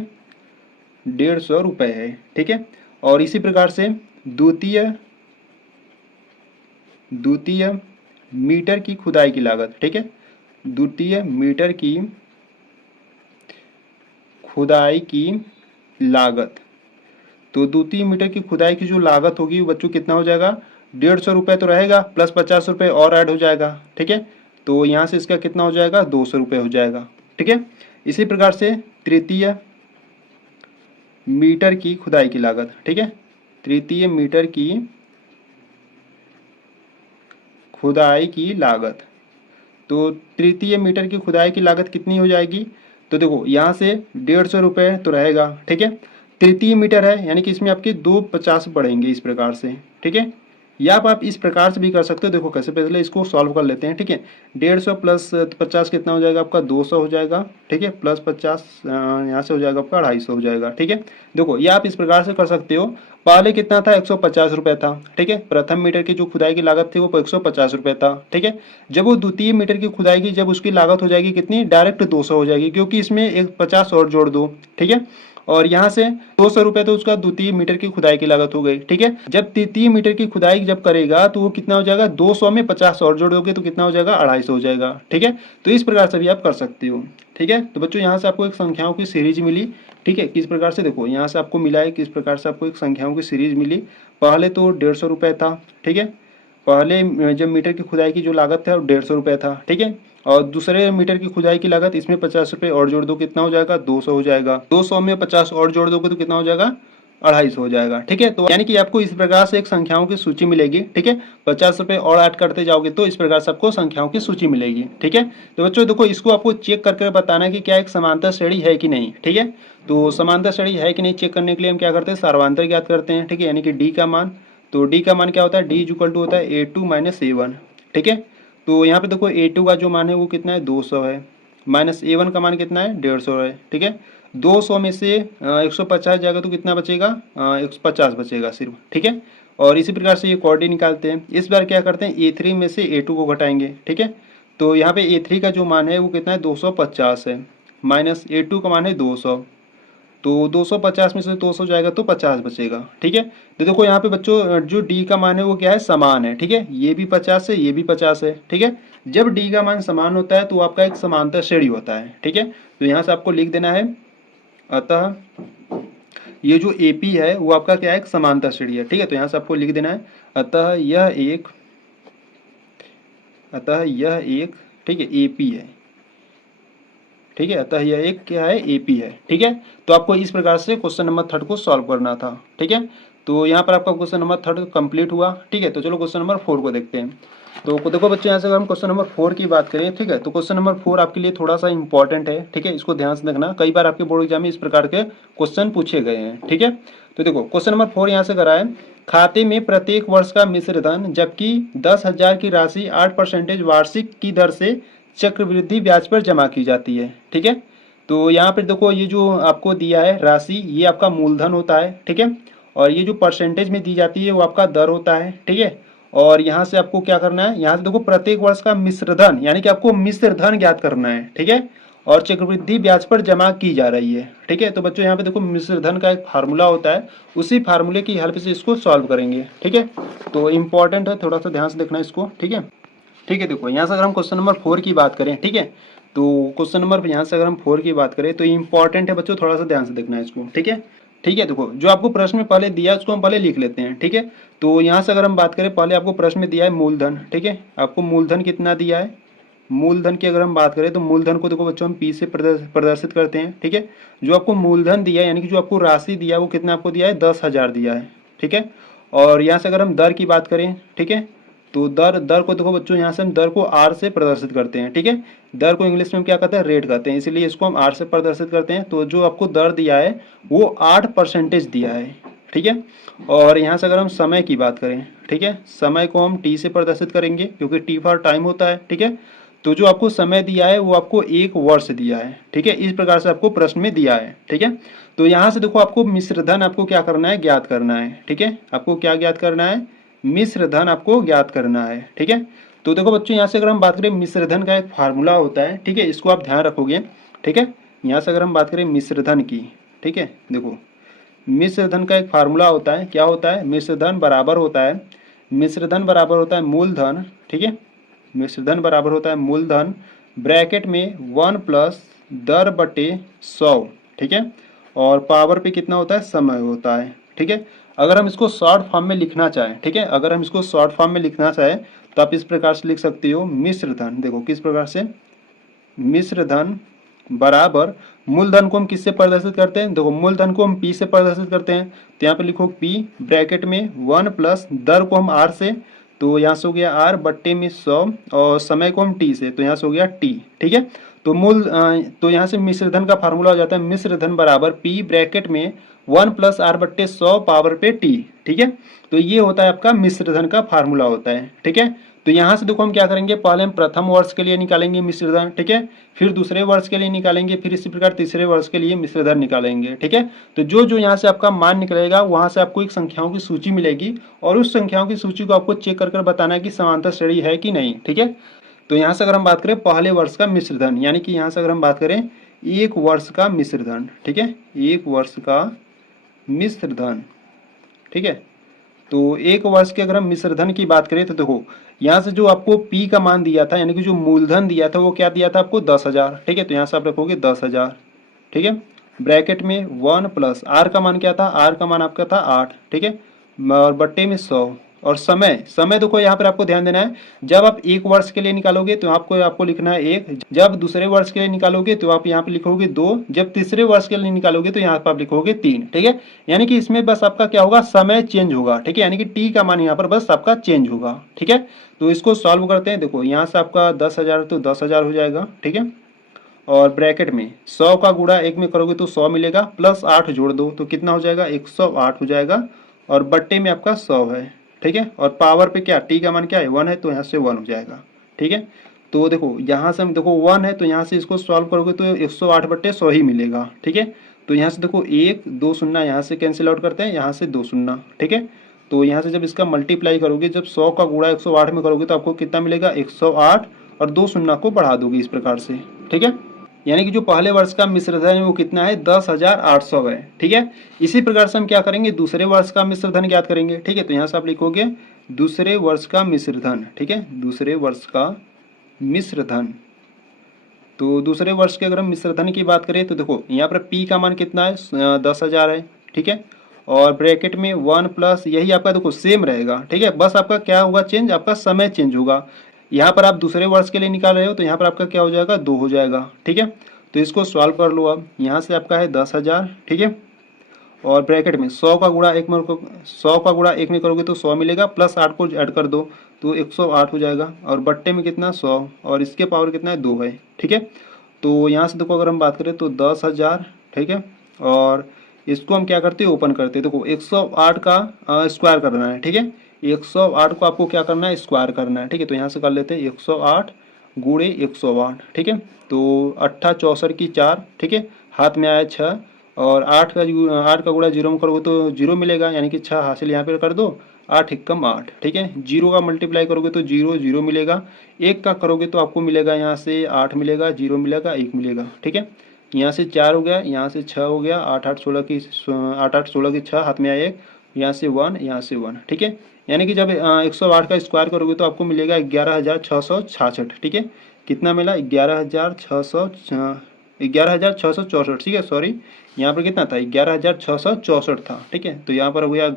150 रुपये है। ठीक है, और इसी प्रकार से द्वितीय मीटर की खुदाई की लागत। ठीक है, द्वितीय मीटर की खुदाई की लागत, तो द्वितीय मीटर की खुदाई की जो लागत होगी वो बच्चों कितना हो जाएगा 150 रुपये तो रहेगा प्लस 50 रुपये और ऐड हो जाएगा। ठीक है, तो यहाँ से इसका कितना हो जाएगा 200 रुपये हो जाएगा। ठीक है, इसी प्रकार से तृतीय मीटर की खुदाई की लागत। ठीक है, तृतीय मीटर की खुदाई की लागत, तो तृतीय मीटर की खुदाई की लागत कितनी हो जाएगी, तो देखो यहाँ से 150 रुपये तो रहेगा। ठीक है, तृतीय मीटर है यानी कि इसमें आपके 250 बढ़ेंगे इस प्रकार से। ठीक है, या आप इस प्रकार से भी कर सकते हो। देखो कैसे, पहले इसको सॉल्व कर लेते हैं। ठीक है, 150 प्लस 50 कितना हो जाएगा आपका 200 हो जाएगा। ठीक है, प्लस 50 यहाँ से हो जाएगा आपका 250 हो जाएगा। ठीक है, देखो ये आप इस प्रकार से कर सकते हो। पहले कितना था 150 रुपये था। ठीक है, प्रथम मीटर की जो खुदाई की लागत थी वो 150 रुपये था। ठीक है, जब वो द्वितीय मीटर की खुदाई की जब उसकी लागत हो जाएगी कितनी डायरेक्ट 200 हो जाएगी, क्योंकि इसमें एक 50 और जोड़ दो। ठीक है, और यहाँ से 200 रुपये तो उसका द्वितीय मीटर की खुदाई की लागत हो गई। ठीक है, जब तृतीय मीटर की खुदाई जब करेगा तो वो कितना हो जाएगा 200 में 50 और जोड़ दोगे तो कितना हो जाएगा 250 हो जाएगा। ठीक है, तो इस प्रकार से भी आप कर सकते हो। ठीक है, तो बच्चों यहाँ से आपको एक संख्याओं की सीरीज मिली। ठीक है, किस प्रकार से देखो यहाँ से आपको मिला है किस प्रकार से आपको एक संख्याओं की सीरीज मिली। पहले तो 150 रुपये था। ठीक है, पहले जब मीटर की खुदाई की जो लागत था वो 150 रुपये था। ठीक है, और दूसरे मीटर की खुदाई की लागत इसमें 50 रुपये और जोड़ दो कितना हो जाएगा 200 हो जाएगा। 200 में 50 और जोड़ दोगे तो कितना हो जाएगा 250 हो जाएगा। ठीक है, तो यानी कि आपको इस प्रकार से एक संख्याओं की सूची मिलेगी। ठीक है, 50 रुपये और ऐड करते जाओगे तो इस प्रकार से आपको संख्याओं की सूची मिलेगी। ठीक है, तो बच्चों देखो इसको आपको चेक करके बताना है कि क्या एक समांतर श्रेणी है कि नहीं। ठीक है, तो समांतर श्रेणी है कि नहीं चेक करने के लिए हम क्या करते हैं सार्वधानिक ज्ञात करते हैं। ठीक है, यानी कि डी का मान, तो डी का मान क्या होता है डी इज इक्वल टू होता है A2 माइनस A1। ठीक है, तो यहाँ पे देखो A2 का जो मान है वो कितना है 200 है, माइनस A1 का मान कितना है 150 है। ठीक है, 200 में से 150 जाएगा तो कितना बचेगा, 150 बचेगा सिर्फ, ठीक है। और इसी प्रकार से ये कॉर्डी निकालते हैं। इस बार क्या करते हैं, A3 में से A2 को घटाएंगे, ठीक है। तो यहाँ पे A3 का जो मान है वो कितना है, 250 है, माइनस A2 का मान है 200। तो 250 में से 200 जाएगा तो 50 बचेगा, ठीक है। तो देखो यहाँ पे बच्चों जो D का मान है वो क्या है, समान है, ठीक है। ये भी 50 है, ये भी 50 है, ठीक है। जब D का मान समान होता है तो आपका एक समांतर श्रेणी होता है, ठीक है। तो यहाँ से आपको लिख देना है, अतः ये जो AP है वो आपका क्या है, एक समांतर श्रेणी है, ठीक है। तो यहाँ से आपको लिख देना है, अतः यह एक ठीक है AP है, ठीक है। अतः यह एक क्या है, AP है, ठीक है। तो आपको इस प्रकार से क्वेश्चन नंबर 3 को सॉल्व करना था, ठीक है। तो यहाँ पर आपका क्वेश्चन नंबर 3 कंप्लीट हुआ, ठीक है। तो चलो क्वेश्चन नंबर 4 को देखते हैं। तो देखो बच्चों, यहाँ से अगर हम क्वेश्चन नंबर 4 की बात करें, ठीक है, तो क्वेश्चन नंबर 4 आपके लिए थोड़ा सा इंपॉर्टेंट है, ठीक है। इसको ध्यान से देखना, कई बार आपके बोर्ड एग्जाम में इस प्रकार के क्वेश्चन पूछे गए हैं, ठीक है। तो देखो क्वेश्चन नंबर 4 यहाँ से करा है, खाते में प्रत्येक वर्ष का मिश्र धन जबकि 10,000 की राशि 8% वार्षिक की दर से चक्रवृद्धि ब्याज पर जमा की जाती है, ठीक है। तो यहाँ पर देखो ये जो आपको दिया है राशि, ये आपका मूलधन होता है, ठीक है। और ये जो परसेंटेज में दी जाती है वो आपका दर होता है, ठीक है। और यहाँ से आपको क्या करना है, यहाँ से देखो प्रत्येक वर्ष का मिश्र धन, यानी कि आपको मिश्र धन ज्ञात करना है, ठीक है। और चक्रवृद्धि ब्याज पर जमा की जा रही है, ठीक है। तो बच्चों यहाँ पे देखो मिश्र धन का एक फार्मूला होता है, उसी फार्मूले की हेल्प से इसको सॉल्व करेंगे, ठीक है। तो इंपॉर्टेंट है, थोड़ा सा ध्यान से देखना इसको, ठीक है। ठीक है, देखो यहाँ से अगर हम क्वेश्चन नंबर 4 की बात करें, ठीक है। तो क्वेश्चन नंबर यहाँ से अगर हम 4 की बात करें तो इंपॉर्टेंट है बच्चों, थोड़ा सा ध्यान से देखना है इसको, ठीक है। ठीक है, देखो जो आपको प्रश्न में पहले दिया है उसको हम पहले लिख लेते हैं, ठीक है। तो यहाँ से अगर हम बात करें, पहले आपको प्रश्न में दिया है मूलधन, ठीक है। आपको मूलधन कितना दिया है, मूलधन की अगर हम बात करें तो मूलधन को देखो बच्चों हम P से प्रदर्शित करते हैं, ठीक है। जो आपको मूलधन दिया है, यानी कि जो आपको राशि दिया है वो कितना आपको दिया है, 10,000 दिया है, ठीक है। और यहाँ से अगर हम दर की बात करें, ठीक है, तो दर को देखो बच्चों, यहाँ से हम दर को R से प्रदर्शित करते हैं, ठीक है। दर को इंग्लिश में हम क्या कहते हैं, रेट कहते हैं, इसीलिए इसको हम R से प्रदर्शित करते हैं। तो जो आपको दर दिया है वो 8% दिया है, ठीक है। और यहाँ से अगर हम समय की बात करें, ठीक है, समय को हम T से प्रदर्शित करेंगे क्योंकि T फॉर टाइम होता है, ठीक है। तो जो आपको समय दिया है वो आपको 1 वर्ष दिया है, ठीक है। इस प्रकार से आपको प्रश्न में दिया है, ठीक है। तो यहाँ से देखो आपको मिश्र धन आपको क्या करना है, ज्ञात करना है, ठीक है। आपको क्या ज्ञात करना है, मिश्र धन आपको ज्ञात करना है, ठीक है। तो देखो बच्चों यहाँ से अगर हम बात करें, मिश्र धन का एक फार्मूला होता है, ठीक है, इसको आप ध्यान रखोगे, ठीक है। यहाँ से अगर हम बात करें मिश्र धन की, ठीक है, देखो मिश्र धन का एक फार्मूला होता है, क्या होता है, मिश्र धन बराबर होता है, मिश्र धन बराबर होता है मूलधन, ठीक है। मिश्र धन बराबर होता है मूलधन ब्रैकेट में 1 प्लस दर बटे 100, ठीक है। और पावर पे कितना होता है, समय होता है, ठीक है। अगर हम इसको शॉर्ट फॉर्म में लिखना चाहें, ठीक है, अगर हम इसको शॉर्ट फॉर्म में लिखना चाहें तो आप इस प्रकार से लिख सकते हो, मिश्र धन, देखो किस प्रकार से, मिश्र धन बराबर मूलधन को हम किससे प्रदर्शित करते हैं, देखो मूलधन को हम P से प्रदर्शित करते हैं। तो यहाँ पे लिखो P ब्रैकेट में 1 प्लस दर को हम R से, तो यहाँ से हो गया R बट्टे में 100, और समय को हम T से, तो यहाँ से हो गया T, ठीक है। तो तो यहाँ से मिश्र धन का फार्मूला हो जाता है, मिश्र धन बराबर P ब्रैकेट में 1 प्लस R बट्टे 100 पावर पे T, ठीक है। तो ये होता है आपका मिश्र धन का फार्मूला होता है, ठीक है। तो यहाँ से देखो हम क्या करेंगे, पहले हम प्रथम वर्ष के लिए निकालेंगे मिश्र धन, ठीक है, फिर दूसरे वर्ष के लिए निकालेंगे, फिर इसी प्रकार तीसरे वर्ष के लिए मिश्र धन निकालेंगे, ठीक है। तो जो जो यहाँ से आपका मान निकलेगा वहाँ से आपको एक संख्याओं की सूची मिलेगी, और उस संख्याओं की सूची को आपको चेक कर बताना है कि समांतर श्रेणी है कि नहीं, ठीक है। तो यहाँ से अगर हम बात करें पहले वर्ष का मिश्र धन, यानी कि यहाँ से अगर हम बात करें 1 वर्ष का मिश्र धन, ठीक है, 1 वर्ष का मिश्र धन, ठीक है। तो 1 वर्ष के अगर हम मिश्र धन की बात करें तो देखो यहाँ से जो आपको P का मान दिया था, यानी कि जो मूलधन दिया था वो क्या दिया था आपको, 10,000, ठीक है। तो यहाँ से आप रखोगे 10,000, ठीक है, ब्रैकेट में 1 प्लस R का मान क्या था, R का मान आपका था 8, ठीक है, और बट्टे में 100। और समय देखो यहाँ पर आपको ध्यान देना है, जब आप 1 वर्ष के लिए निकालोगे तो आपको लिखना है 1, जब दूसरे वर्ष के लिए निकालोगे तो आप यहाँ पे लिखोगे 2, जब तीसरे वर्ष के लिए निकालोगे तो यहाँ पर आप लिखोगे 3, ठीक है। यानी कि इसमें बस आपका क्या होगा, समय चेंज होगा, ठीक है, यानी कि T का मान यहाँ पर बस आपका चेंज होगा, ठीक है। तो इसको सॉल्व करते हैं, देखो यहाँ से आपका 10,000 तो 10,000 हो जाएगा, ठीक है। और ब्रैकेट में 100 का गुणा 1 में करोगे तो 100 मिलेगा, प्लस 8 जोड़ दो तो कितना हो जाएगा, 108 हो जाएगा, और बट्टे में आपका 100 है, ठीक है। और पावर पे क्या, T का मान क्या है, 1 है, तो यहाँ से 1 हो जाएगा, ठीक है। तो देखो यहाँ से हम देखो 1 है, तो यहाँ से इसको सॉल्व करोगे तो 108/100 ही मिलेगा। ठीक है, तो यहाँ से देखो 1 2 शून्य यहाँ से कैंसिल आउट करते हैं, यहाँ से 2 शून्य। ठीक है, तो यहाँ से जब इसका मल्टीप्लाई करोगे, जब 100 का गुणा 108 में करोगे तो आपको कितना मिलेगा 108, और 2 शून्य को बढ़ा दोगे इस प्रकार से। ठीक है, यानी कि जो पहले वर्ष का मिश्र धन है वो कितना है 10,800 है। ठीक है, इसी प्रकार से हम क्या करेंगे दूसरे वर्ष का मिश्र धन ज्ञात करेंगे। ठीक है, तो यहाँ से आप लिखोगे दूसरे वर्ष का मिश्र धन। ठीक है, दूसरे वर्ष का मिश्र धन। तो दूसरे वर्ष के अगर हम मिश्र धन की बात करें तो देखो यहाँ पर P का मान कितना है 10,000 है। ठीक है, और ब्रैकेट में 1 प्लस यही आपका देखो सेम रहेगा। ठीक है, बस आपका क्या होगा चेंज, आपका समय चेंज होगा। यहाँ पर आप दूसरे वर्ष के लिए निकाल रहे हो तो यहाँ पर आपका क्या हो जाएगा 2 हो जाएगा। ठीक है, तो इसको सॉल्व कर लो। अब यहाँ से आपका है 10,000। ठीक है, और ब्रैकेट में 100 का गुणा 1 में 100 का गुणा 1 में करोगे तो 100 मिलेगा, प्लस 8 को ऐड कर दो तो 108 हो जाएगा, और बट्टे में कितना 100, और इसके पावर कितना है 2 है। ठीक है, तो यहाँ से देखो अगर हम बात करें तो 10,000। ठीक है, और इसको हम क्या करते हैं ओपन करते हैं। देखो 108 का स्क्वायर करना है। ठीक है, 108 को आपको क्या करना है स्क्वायर करना है। ठीक है, तो यहाँ से कर लेते हैं 108 गुणे 108। ठीक है, तो 8 64 की 4। ठीक है, हाथ में आया 6, और 8 का गुणा 0 में करोगे तो 0 मिलेगा, यानी कि 6 हासिल यहाँ पे कर दो, 8 एकम 8। ठीक है, 0 का मल्टीप्लाई करोगे तो 0 0 मिलेगा, 1 का करोगे तो आपको मिलेगा यहाँ से 8 मिलेगा, 0 मिलेगा 1 मिलेगा। ठीक है, यहाँ से 4 हो गया, यहाँ से 6 हो गया, 8 8 16 की 6 हाथ में आया 1, यहाँ से 1, यहाँ से 1। ठीक है, यानी कि जब 108 का स्क्वायर करोगे तो आपको मिलेगा 11,666। ठीक है, कितना मिला 11,664। ठीक है, सॉरी यहाँ पर कितना था 11,664 था। ठीक है, तो यहाँ पर हो गया,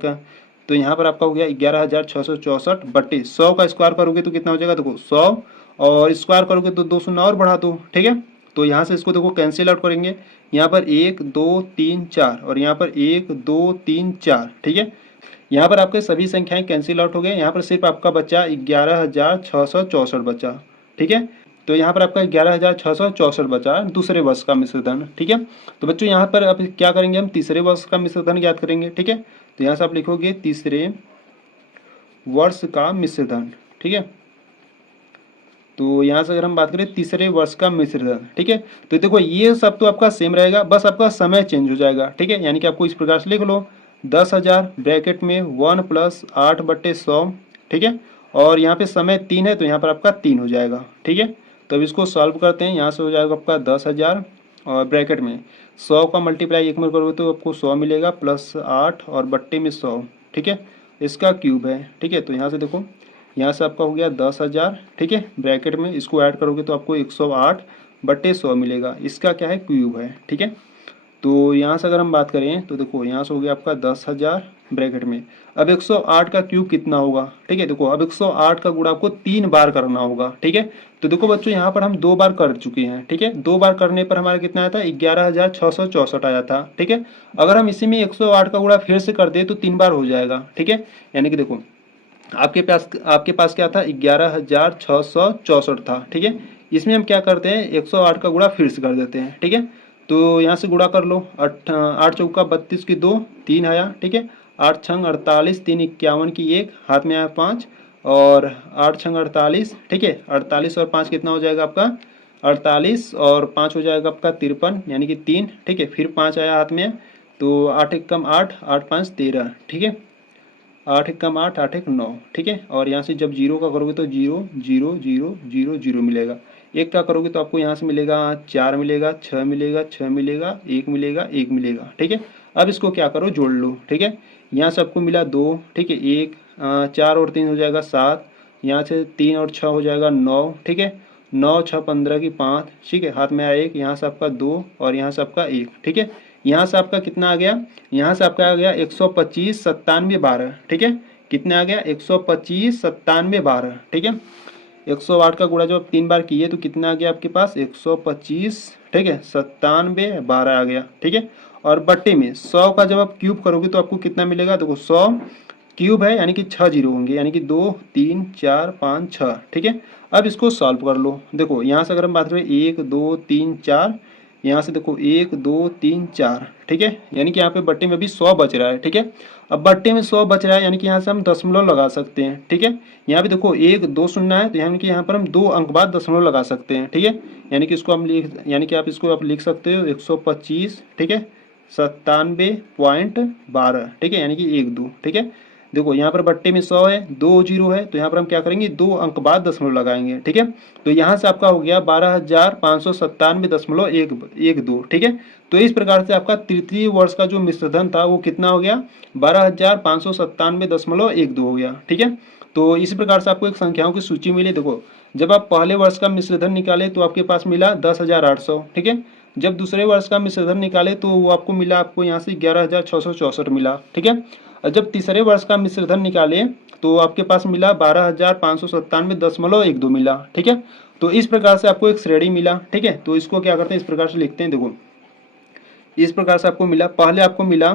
तो यहाँ पर आपका हो गया 11,664 बट्टे 100 का स्क्वायर करोगे तो कितना हो जाएगा देखो 100, और स्क्वायर करोगे तो 2 शून्य और बढ़ा दो। ठीक है, तो यहाँ से इसको देखो कैंसिल आउट करेंगे, यहाँ पर 1 2 3 4, और यहाँ पर 1 2 3 4। ठीक है, यहाँ पर आपके सभी संख्याएं कैंसिल आउट हो गए, यहाँ पर सिर्फ आपका बचा 11,664 बचा। ठीक है, तो यहाँ पर आपका 11,664 बचा दूसरे वर्ष का मिश्र धन। ठीक है, तो बच्चों यहाँ पर अब क्या करेंगे हम तीसरे वर्ष का मिश्र धन ज्ञात करेंगे। ठीक है, तो यहाँ से आप लिखोगे तीसरे वर्ष का मिश्र धन। ठीक है, तो यहाँ से अगर हम बात करें तीसरे वर्ष का मिश्र धन। ठीक है, तो देखो ये सब तो आपका सेम रहेगा, बस आपका समय चेंज हो जाएगा। ठीक है, यानी कि आपको इस प्रकार से लिख लो 10,000 ब्रैकेट में 1 प्लस 8/100। ठीक है, और यहाँ पे समय 3 है तो यहाँ पर आपका 3 हो जाएगा। ठीक है, तो अब इसको सॉल्व करते हैं। यहाँ से हो जाएगा आपका 10,000, और ब्रैकेट में 100 का मल्टीप्लाई 1 में करोगे तो आपको 100 मिलेगा, प्लस 8 और बट्टे में 100। ठीक है, इसका क्यूब है। ठीक है, तो यहाँ से देखो यहाँ से आपका हो गया 10,000। ठीक है, ब्रैकेट में इसको ऐड करोगे तो आपको 108/100 मिलेगा, इसका क्या है क्यूब है। ठीक है, तो यहाँ से अगर हम बात करें तो देखो यहाँ से हो गया आपका 10,000 ब्रैकेट में। अब 108 का क्यूब कितना होगा। ठीक है, देखो अब 108 का गुणा आपको 3 बार करना होगा। ठीक है, तो देखो बच्चों यहाँ पर हम 2 बार कर चुके हैं। ठीक है, 2 बार करने पर हमारा कितना आया था 11,664 आया था। ठीक है, अगर हम इसी में 108 का गुणा फिर से कर दे तो 3 बार हो जाएगा। ठीक है, यानी कि देखो आपके पास क्या था 11,664 था। ठीक है, इसमें हम क्या करते हैं 108 का गुणा फिर से कर देते हैं। ठीक है, तो यहाँ से गुणा कर लो, 8 चौका 32 की 2 3 आया। ठीक है, 8 छंग 48, 3 51 की 1, हाथ में आया 5, और 8 छंग 48। ठीक है, 48 और 5 कितना हो जाएगा आपका 48, और 5 हो जाएगा आपका 53, यानी कि 3। ठीक है, फिर 5 आया हाथ में, तो 8 एकम 8, 8 5 13। ठीक है, 8 एकम 8, 8 एक 9। ठीक है, और यहाँ से जब 0 का करोगे तो 0 0 0 0 0 मिलेगा, 1 का करोगे तो आपको यहाँ से मिलेगा 4 मिलेगा, 6 मिलेगा, 6 मिलेगा, 1 मिलेगा, 1 मिलेगा। ठीक है, अब इसको क्या करो जोड़ लो। ठीक है, यहाँ से आपको मिला 2। ठीक है, 1 4 और 3 हो जाएगा 7, यहाँ से 3 और 6 हो जाएगा 9। ठीक है, 9 6 15 की 5। ठीक है, हाथ में आया 1, यहाँ से आपका 2, और यहाँ से आपका 1। ठीक है, यहाँ से आपका कितना आ गया, यहाँ से आपका आ गया 125 97 12। ठीक है, कितना आ गया 125 97 12। ठीक है, 108 का गुणा जब आप 3 बार किए तो कितना आ गया आपके पास 125। ठीक है, 97 12 आ गया। ठीक है, और बट्टे में 100 का जब आप क्यूब करोगे तो आपको कितना मिलेगा, देखो 100 क्यूब है यानी कि 6 जीरो होंगे, यानी कि 2 3 4 5 6। ठीक है, अब इसको सॉल्व कर लो। देखो यहाँ से अगर हम बात करें 1 2 3 4, यहाँ से देखो 1 2 3 4, ठीक है, यानी कि यहाँ पे बट्टे में अभी 100 बच रहा है, ठीक है। अब बट्टे में 100 बच रहा है यानी कि यहाँ से हम दशमलव लगा सकते हैं, ठीक है। यहाँ पे देखो 1 2 शून्य है, तो यानी कि यहाँ पर हम 2 अंक बाद दशमलव लगा सकते हैं, ठीक है। यानी कि इसको हम यानी कि आप इसको आप लिख सकते हो 125, ठीक है, 97.12, ठीक है, यानी कि 1 2, ठीक है। देखो यहाँ पर बट्टे में 100 है, 2 जीरो है, तो यहाँ पर हम क्या करेंगे 2 अंक बाद दशमलव लगाएंगे, ठीक है। तो यहाँ से आपका हो गया 12,597.112, ठीक है। तो इस प्रकार से आपका तृतीय वर्ष का जो मिश्रधन था वो कितना हो गया 12,597.12 हो गया, ठीक है। तो इसी प्रकार से आपको एक संख्याओं की सूची मिली। देखो जब आप पहले वर्ष का मिश्रधन निकाले तो आपके पास मिला 10,800, ठीक है। जब दूसरे वर्ष का मिश्रधन निकाले तो वो आपको मिला, आपको यहाँ से 11,664 मिला, ठीक है। और जब तीसरे वर्ष का मिश्रधन निकाले तो आपके पास मिला 12,597.12 मिला, ठीक है। तो इस प्रकार से आपको एक श्रेणी मिला, ठीक है। तो इसको क्या करते हैं, इस प्रकार से लिखते हैं। देखो इस प्रकार से आपको मिला, पहले आपको मिला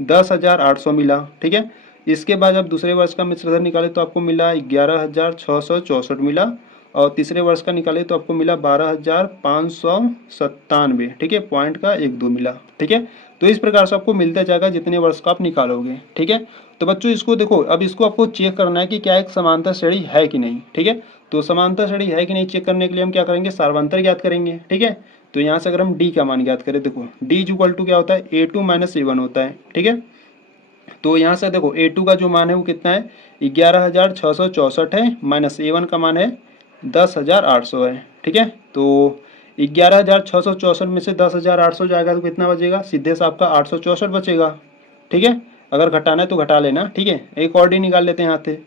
10,800 मिला, ठीक है। इसके बाद जब दूसरे वर्ष का मिश्रधन निकाले तो आपको मिला 11,664 मिला, और तीसरे वर्ष का निकाले तो आपको मिला 12,597, ठीक है, पॉइंट का 1 2 मिला, ठीक है। तो इस प्रकार से आपको मिलता जाएगा जितने वर्ष का आप निकालोगे, ठीक है। तो बच्चों इसको देखो, अब इसको आपको चेक करना है कि क्या एक समांतर श्रेणी है कि नहीं, ठीक है। तो समांतर श्रेणी है कि नहीं चेक करने के लिए हम क्या करेंगे, सार्वंतर ज्ञात करेंगे, ठीक है। तो यहाँ से अगर हम डी का मान ज्ञात करें, देखो डी इक्वल टू क्या होता है, A2 - A1 होता है, ठीक है। तो यहाँ से देखो A2 का जो मान है वो कितना है 11,664 है, माइनस A1 का मान है 10,800 है, ठीक है। तो 11,664 में से 10,800 जाएगा तो कितना बचेगा, सीधे से आपका 864 बचेगा, ठीक है। अगर घटाना है तो घटा लेना, ठीक है। एक और डी निकाल लेते हैं यहाँ से,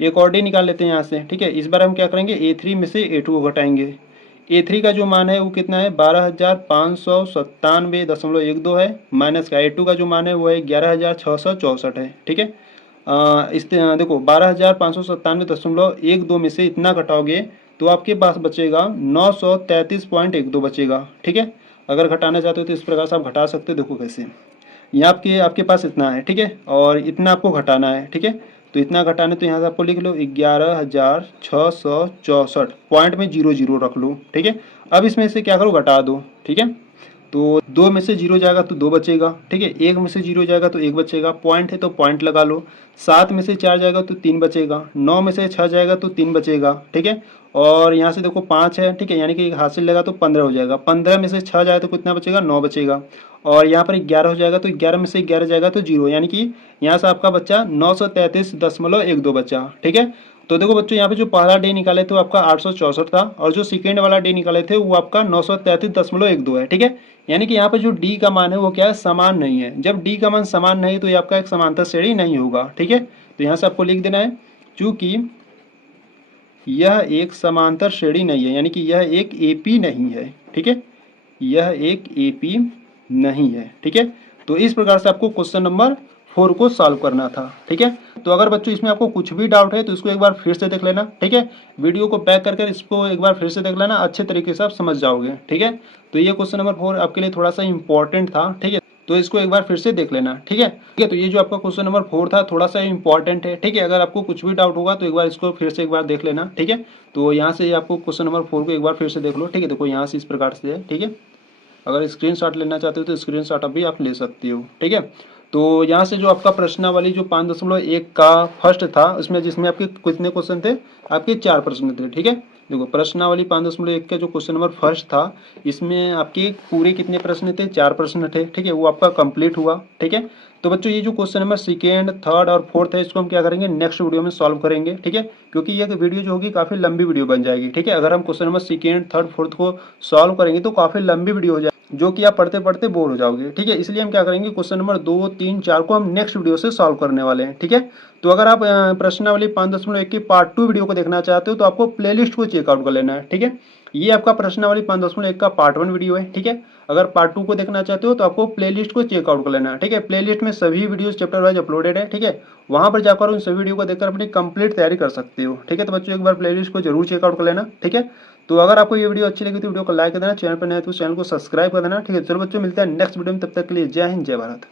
एक और डी निकाल लेते हैं यहाँ से, ठीक है। इस बार हम क्या करेंगे A3 में से A2 को घटाएंगे। A3 का जो मान है वो कितना है 12,597.12 है, माइनस का A2 का जो मान है वो है 11,664 है, ठीक है। इस देखो 12,597.12 में से इतना घटाओगे तो आपके पास बचेगा 933.12 बचेगा, ठीक है। अगर घटाना चाहते हो तो इस प्रकार से आप घटा सकते हो। देखो कैसे, यहाँ आपके पास इतना है, ठीक है, और इतना आपको घटाना है, ठीक है। तो इतना घटाने तो यहाँ से आपको लिख लो 11,664, पॉइंट में 0 0 रख लो, ठीक है। अब इसमें से क्या करो, घटा दो, ठीक है। तो 2 में से 0 जाएगा तो 2 बचेगा, ठीक है। 1 में से 0 जाएगा तो 1 बचेगा, पॉइंट है तो पॉइंट लगा लो। 7 में से 4 जाएगा तो 3 बचेगा, 9 में से 6 जाएगा तो 3 बचेगा, ठीक है। और यहाँ से देखो 5 है, ठीक है, यानी कि हासिल लगा तो 15 हो जाएगा। 15 में से 6 जाए तो कितना बचेगा, 9 बचेगा। और यहाँ पर 11 हो जाएगा तो 11 में से 11 जाएगा तो 0, यानी कि यहाँ से आपका बच्चा 933.12 बचा, ठीक है। तो देखो बच्चों यहाँ पे जो पहला डे निकाले थे वो आपका 864 था, और जो सेकेंड वाला डे निकाले थे वो आपका 933.12 है, ठीक है। यानी कि यहाँ पे जो डी का मान है वो क्या है, समान नहीं है। जब डी का मान समान नहीं तो ये आपका एक समांतर श्रेणी नहीं होगा, ठीक है। तो यहाँ से आपको लिख देना है चूंकि यह एक समांतर श्रेणी नहीं है, यानी कि यह एक AP नहीं है, ठीक है, यह एक AP नहीं है, ठीक है। तो इस प्रकार से आपको क्वेश्चन नंबर 4 को सॉल्व करना था, ठीक है। तो अगर बच्चों इसमें आपको कुछ भी डाउट है तो इसको एक बार फिर से देख लेना, ठीक है। वीडियो को बैक कर इसको एक बार फिर से देख लेना, अच्छे तरीके से आप समझ जाओगे, ठीक है। तो ये क्वेश्चन नंबर 4 आपके लिए थोड़ा सा इंपॉर्टेंट था, ठीक है। तो इसको एक बार फिर से देख लेना, ठीक है, ठीक है। तो ये जो आपका क्वेश्चन नंबर 4 था थोड़ा सा इंपॉर्टेंट है, ठीक है। अगर आपको कुछ भी डाउट होगा तो एक बार इसको फिर से एक बार देख लेना, ठीक है। तो यहाँ से आपको क्वेश्चन नंबर 4 को एक बार फिर से देख लो, ठीक है। देखो यहाँ से इस प्रकार से है, ठीक है। अगर स्क्रीनशॉट लेना चाहते हो तो स्क्रीनशॉट अभी आप ले सकते हो, ठीक है। तो यहाँ से जो आपका प्रश्नावली जो 5.1 का फर्स्ट था उसमें, जिसमें आपके कितने क्वेश्चन थे, आपके 4 प्रश्न थे, ठीक है। देखो प्रश्नावली 5.1 का जो क्वेश्चन नंबर फर्स्ट था इसमें आपके पूरे कितने प्रश्न थे, 4 प्रश्न थे, ठीक है। वो आपका कंप्लीट हुआ, ठीक है। तो बच्चों ये जो क्वेश्चन नंबर सेकेंड, थर्ड और फोर्थ है इसको हम क्या करेंगे, नेक्स्ट वीडियो में सॉल्व करेंगे, ठीक है। क्योंकि ये वीडियो जो होगी काफ़ी लंबी वीडियो बन जाएगी, ठीक है। अगर हम question number second, third, fourth को सॉल्व करेंगे तो काफ़ी लंबी वीडियो हो जाएगी, जो कि आप पढ़ते पढ़ते बोर हो जाओगे, ठीक है। इसलिए हम क्या करेंगे, क्वेश्चन नंबर 2, 3, 4 को हम नेक्स्ट वीडियो से सॉल्व करने वाले हैं, ठीक है। तो अगर आप प्रश्नावली 5.1 की पार्ट 2 वीडियो को देखना चाहते हो तो आपको प्लेलिस्ट को चेकआउट कर लेना है, ठीक है। ये आपका प्रश्नावली 5.1 का पार्ट 1 वीडियो है, ठीक है। अगर पार्ट 2 को देखना चाहते हो तो आपको प्लेलिस्ट को चेकआउट कर लेना है, ठीक है। प्लेलिस्ट में सभी वीडियोस चैप्टर वाइज अपलोडेड है, ठीक है। वहां पर जाकर उन सभी वीडियो को देखकर अपनी कंप्लीट तैयारी कर सकते हो, ठीक है। तो बच्चों एक बार प्लेलिस्ट को जरूर चेकआउट कर लेना, ठीक है। तो अगर आपको ये वीडियो अच्छी लगी तो वीडियो को लाइक कर देना, चैनल पर नए तो चैनल को सब्सक्राइब कर देना, ठीक है। चलो बच्चों मिलते हैं नेक्स्ट वीडियो में, तब तक के लिए जय हिंद, जय भारत।